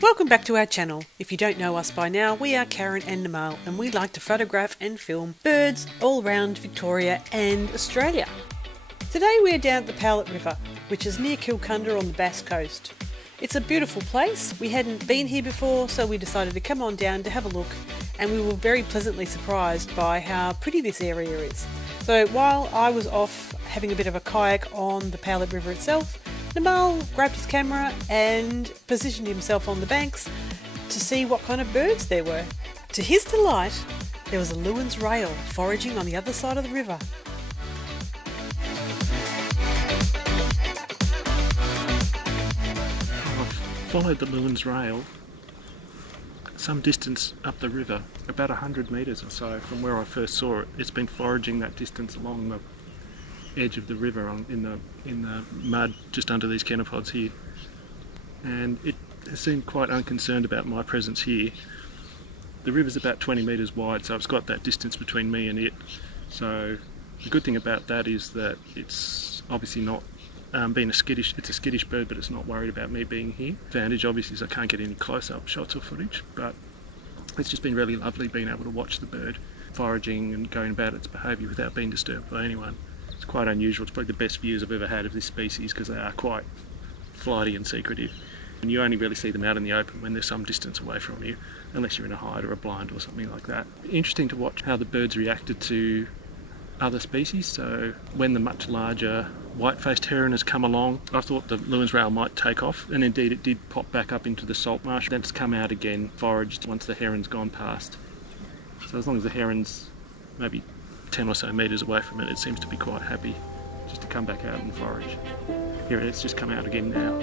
Welcome back to our channel. If you don't know us by now, we are Karen and Nimal, and we like to photograph and film birds all around Victoria and Australia. Today we are down at the Powlett River, which is near Kilcunda on the Bass Coast. It's a beautiful place. We hadn't been here before, so we decided to come on down to have a look, and we were very pleasantly surprised by how pretty this area is. So while I was off having a bit of a kayak on the Powlett River itself, Nimal grabbed his camera and positioned himself on the banks to see what kind of birds there were. To his delight, there was a Lewin's rail foraging on the other side of the river. I've followed the Lewin's rail some distance up the river, about 100 metres or so from where I first saw it. It's been foraging that distance along the edge of the river in the mud just under these canopods here, and it has seemed quite unconcerned about my presence here. The river's about 20 metres wide, so it's got that distance between me and it. So the good thing about that is that it's obviously not it's a skittish bird, but it's not worried about me being here. Advantage obviously is I can't get any close-up shots or footage, but it's just been really lovely being able to watch the bird foraging and going about its behaviour without being disturbed by anyone. It's quite unusual. It's probably the best views I've ever had of this species because they are quite flighty and secretive. And you only really see them out in the open when they're some distance away from you, unless you're in a hide or a blind or something like that. Interesting to watch how the birds reacted to other species. So when the much larger white-faced heron has come along, I thought the Lewin's rail might take off, and indeed it did pop back up into the salt marsh. Then it's come out again, foraged once the heron's gone past. So as long as the heron's maybe 10 or so metres away from it, it seems to be quite happy just to come back out and forage. Here it is, just come out again now.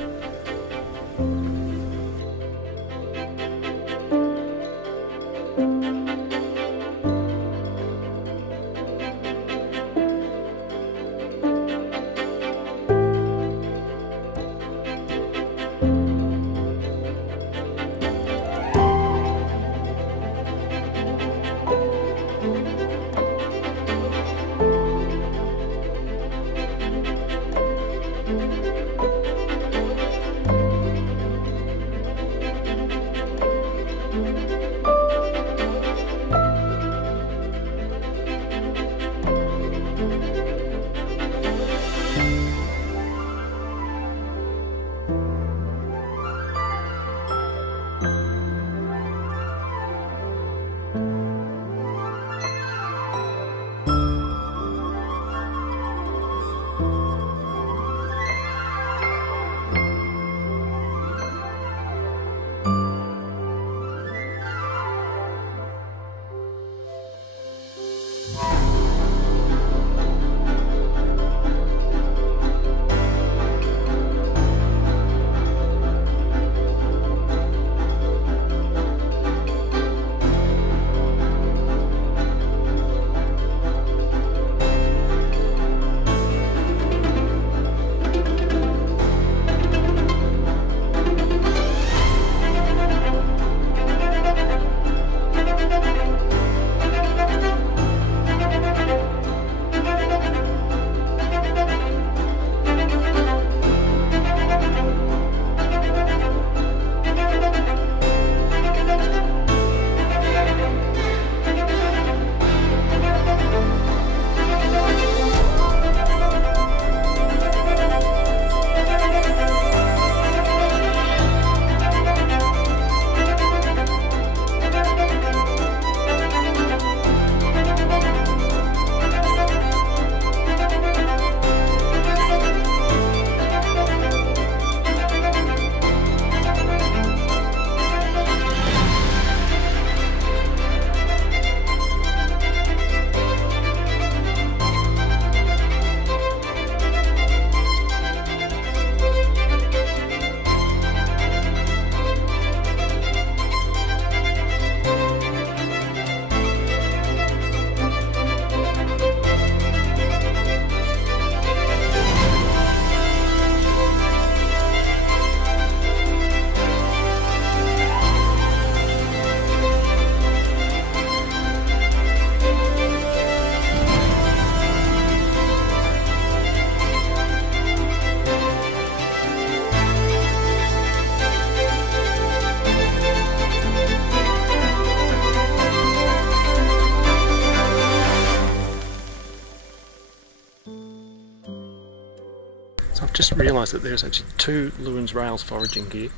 just realised that there's actually 2 Lewin's rails foraging here,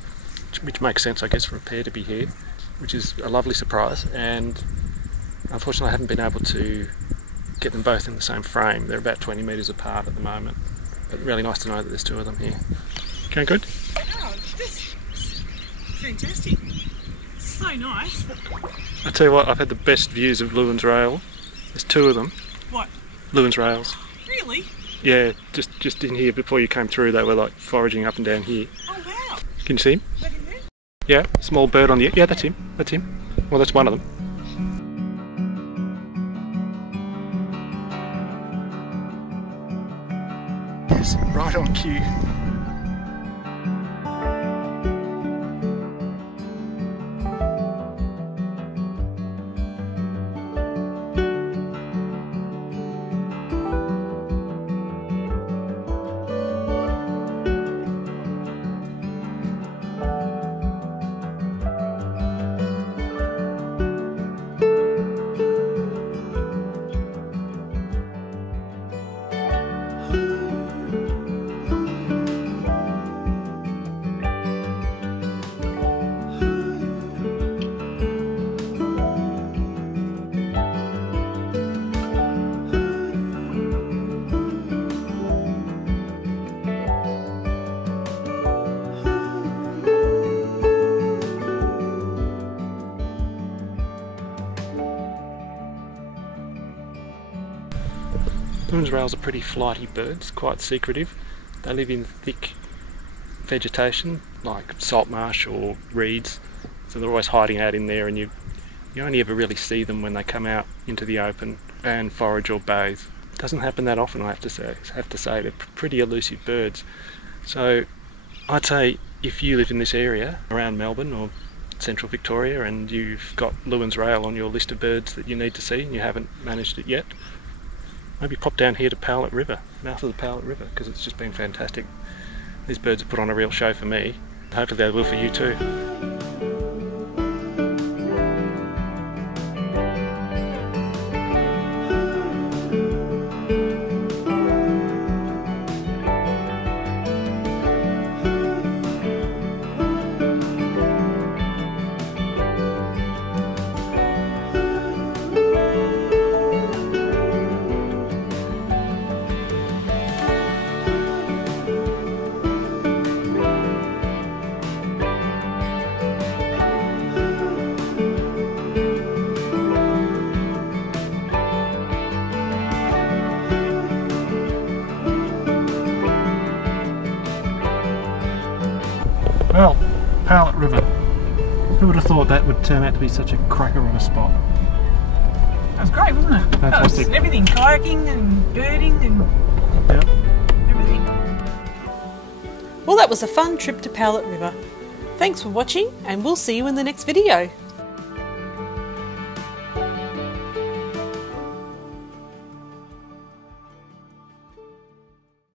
which makes sense, I guess, for a pair to be here, which is a lovely surprise. And unfortunately I haven't been able to get them both in the same frame. They're about 20 metres apart at the moment, but really nice to know that there's 2 of them here. Okay, good? Oh, this is fantastic. So nice. I tell you what, I've had the best views of Lewin's rail. There's 2 of them. What? Lewin's rails. Really? Yeah, just in here before you came through, they were like foraging up and down here. Oh wow. Can you see him? Is that him there? Yeah, small bird on the... Yeah, that's him. That's him. Well, that's one of them. Yes, right on cue. Lewin's rails are pretty flighty birds, quite secretive. They live in thick vegetation like salt marsh or reeds, so they're always hiding out in there, and you only ever really see them when they come out into the open and forage or bathe. It doesn't happen that often, I have to say. They're pretty elusive birds. So I'd say if you live in this area around Melbourne or central Victoria and you've got Lewin's rail on your list of birds that you need to see and you haven't managed it yet, maybe pop down here to Powlett River, mouth of the Powlett River, because it's just been fantastic. These birds have put on a real show for me. Hopefully they will for you too. Well, Powlett River. Who would have thought that would turn out to be such a cracker of a spot? That was great, wasn't it? Fantastic. That was everything, kayaking and birding and everything. Well, that was a fun trip to Powlett River. Thanks for watching, and we'll see you in the next video.